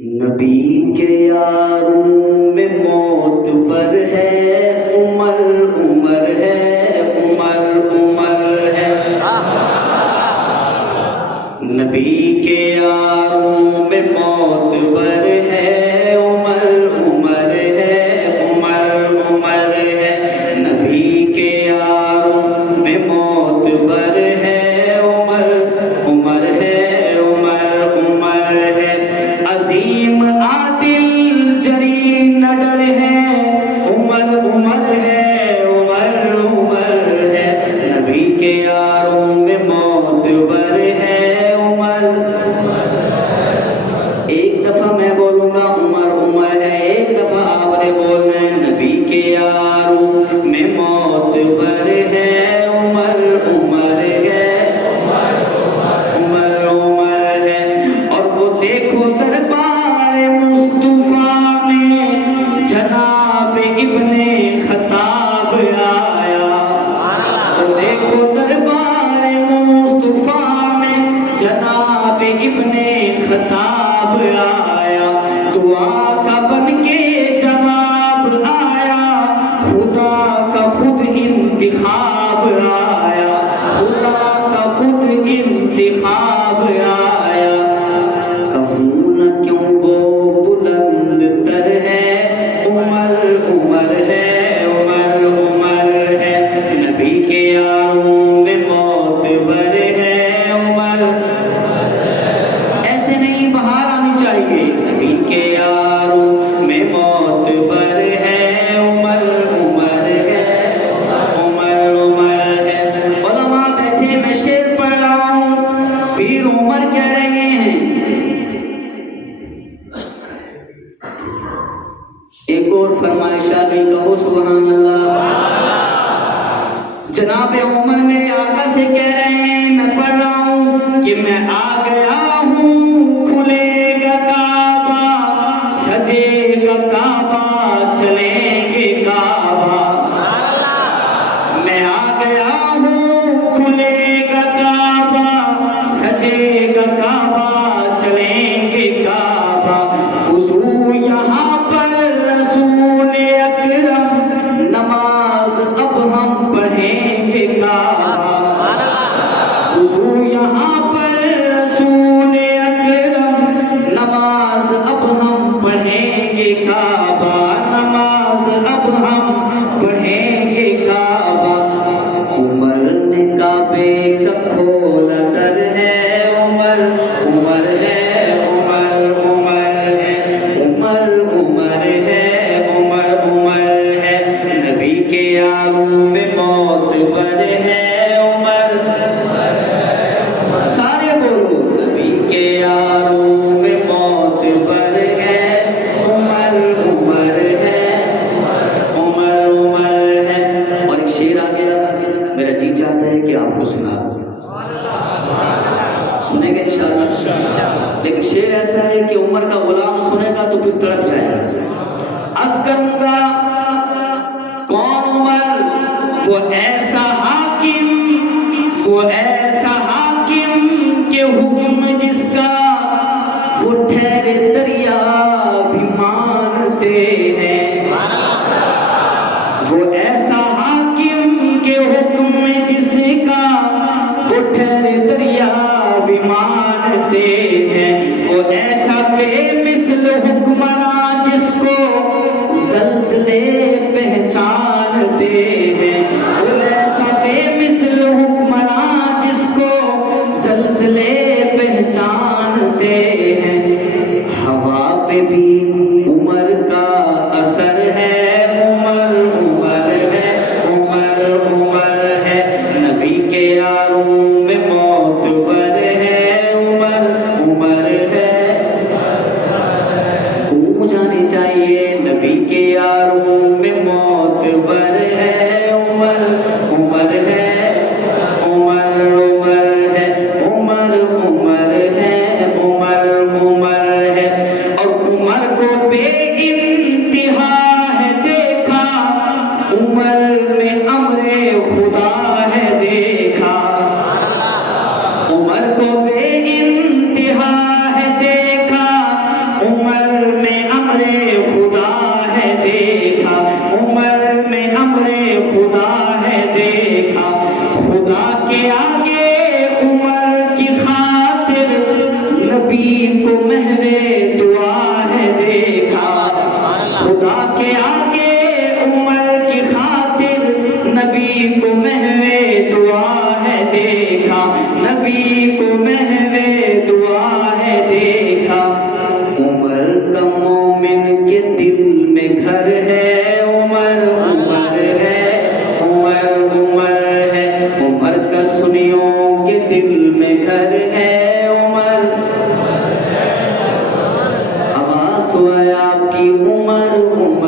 نبی کے یاروں میں موت پر ہے عمر عمر ہے عمر عمر ہے نبی کے یاروں میں موت پر ہے عمر عمر ہے عمر عمر ہے نبی کے یاروں میں موت پر ہے عمر عمر ہے عمر عمر ہے عظیم عادل جری نڈر ہے عمر عمر ہے عمر عمر ہے نبی کے یاروں میں موت پر ہے عمر ایک دفعہ میں بولوں گا عمر عمر ہے ایک دفعہ آپ نے بولنا ہے نبی کے یاروں میں موت پر ہے عمر عمر ہے عمر عمر ہے اور وہ دیکھو دربار مصطفیٰ میں جناب ابن خطاب آیا وہ دیکھو دربار مصطفیٰ میں جناب ابن خطاب آیا دعا کا بن کے جواب آیا خدا کا خود انتخاب آیا خدا کا خود انتخاب آیا کہوں نہ کیوں وہ بلند تر ہے عمر عمر ہے عمر عمر ہے نبی کے یاروں میں موت پر ہے عمر ایسے نہیں بہار آنی چاہیے نبی کے یاروں میں موت پر ہے عمر عمر ہے عمر عمر ہے علماء بیٹھے میں شعر پڑھ رہا ہوں پیر عمر کہہ رہے ہیں ایک اور فرمائش آ گئی کہو سبحان اللہ جناب عمر میرے آقا سے کہہ رہے ہیں میں پڑھ رہا ہوں کہ میں آ گیا ہوں کھلے گا کعبہ سجے گا کعبہ چلیں گے کعبہ میں آ گیا ہوں کھلے گا کعبہ سجے گا کعبہ چلیں گے کعبہ وضو یہاں پر رسول اکرم نماز اب ہم پڑھیں گے کعبہ وضو یہاں پر رسول اکرم نماز اب ہم پڑھیں گے کعبہ نماز اب ہم پڑھیں گے کعبہ عمر نے کعبے کا کھولا در ہے عمر عمر ہے عمر عمر ہے عمر عمر ہے عمر عمر ہے نبی کے یاروں میں موت پر ہے عمر سارے بولو نبی کے یاروں میں موت پر ہے عمر عمر ہے عمر عمر ہے اور ایک شعر آ گیا میرا جی چاہتا ہے کہ آپ کو سنا دوں سنیں گے انشاءاللہ لیکن شعر ایسا ہے کہ عمر کا غلام سنے گا تو پھر تڑپ جائے گا عرض کروں گا کون عمر وہ ایسا حاکم وہ ایسا حاکم کہ حکم جس کا وہ ٹھہرے دریا بھی مانتے ہیں وہ ایسا حاکم کہ حکم جس کا وہ ٹھہرے دریا بھی مانتے ہیں وہ ایسا بے مثل حکمراں جس کو زلزلے پہچانتے ہیں وہ ایسا بے مثل حکمراں جس کو زلزلے پہچانتے ہیں ہوا پہ بھی عمر کا اثر ہے عمر عمر ہے عمر عمر ہے نبی کے یاروں میں موت پر ہے عمر عمر ہے گونج جانی چاہیے نبی کے یاروں میں موت پر ہے عمر عمر ہے عمر عمر ہے عمر عمر ہے عمر عمر ہے اور عمر تو ہے آپ کی عمر